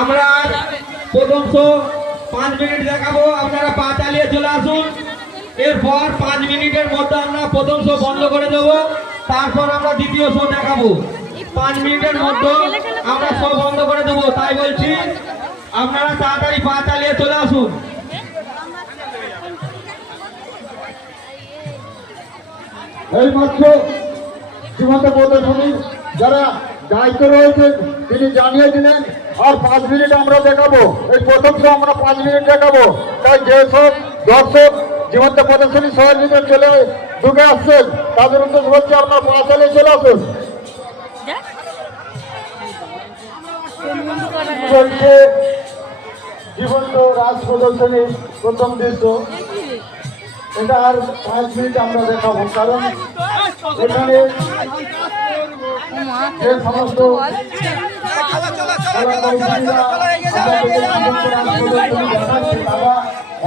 আমরা প্রথম show 5 minute দেখাবো, আপনারা পা চালিয়ে চলে আসুন। এরপর 5 মিনিটের মধ্যে আমরা প্রথম শো বন্ধ করে দেবো, তারপর আমরা দ্বিতীয় শো দেখাবো। 5 মিনিটের মধ্যে আমরা শো বন্ধ করে দেবো, তাই বলছি আপনারা তাড়াতাড়ি পা চালিয়ে চলে আসুন। এইমাত্র সীমান্ত প্রদর্শনী যারা দায়িত্ব রয়েছেন তিনি জানিয়ে দিলেন আর 5 মিনিট আমরা দেখাবো। এই প্রথম শো আমরা 5 মিনিট দেখাবো, তাই যেসব দর্শক জীবন্ত প্রদর্শনী সহযোগিতা চলে ঢুকে আসছেন তাদের উদ্দেশ্য হচ্ছে আপনার পা চালিয়ে চলে আসুন। চলছে জীবন্ত রাজ প্রদর্শনীর প্রথম দৃশ্য। এটা আর 5 মিনিট আমরা দেখাবো, কারণ এখানে যে সমস্ত তারা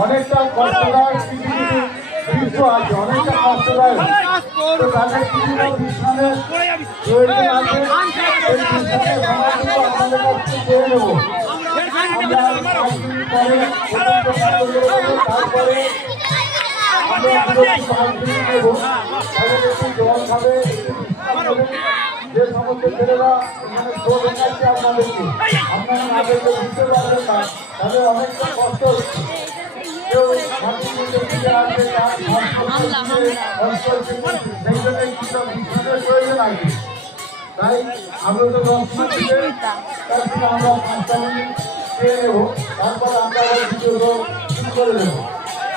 অনেকটা কষ্টদায়ক কিছু কিছু দৃশ্য আছে, অনেকটা কষ্টদায়ক, তো তাদের কিছুটা বিশ্রামের প্রয়োজন আছে। এই বিশ্রামের সময়টুকু আমাদের কাছ থেকে চেয়ে নেব। আমরা 5 মিনিট পরে তারপরে জল খাবে। যে সমস্ত ছেলেরা এখানে শো দেখাচ্ছে আপনাদেরকে, আপনারা না দেখলে বুঝতে পারবেন না, তাদের অনেকটা কষ্ট হচ্ছে। কেউ বিশ্রামের প্রয়োজন আছে, তাই আমরা তো 10 মিনিট আমরা 5 মিনিট খেয়ে নেব, তারপর আমরা দ্বিতীয় শুরু করে দেবো।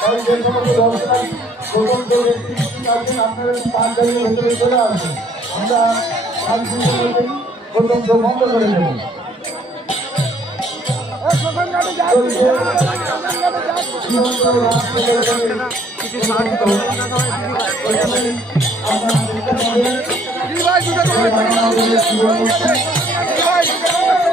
তাই যে সমস্ত দর্শক প্রথম ব্যক্তি আছেন আপনারা 5 মিনিটের ভেতরে চলে আসবেন, আমরা 5 মিনিটের মধ্যে প্রথম বন্ধ করে দেবো। আমরা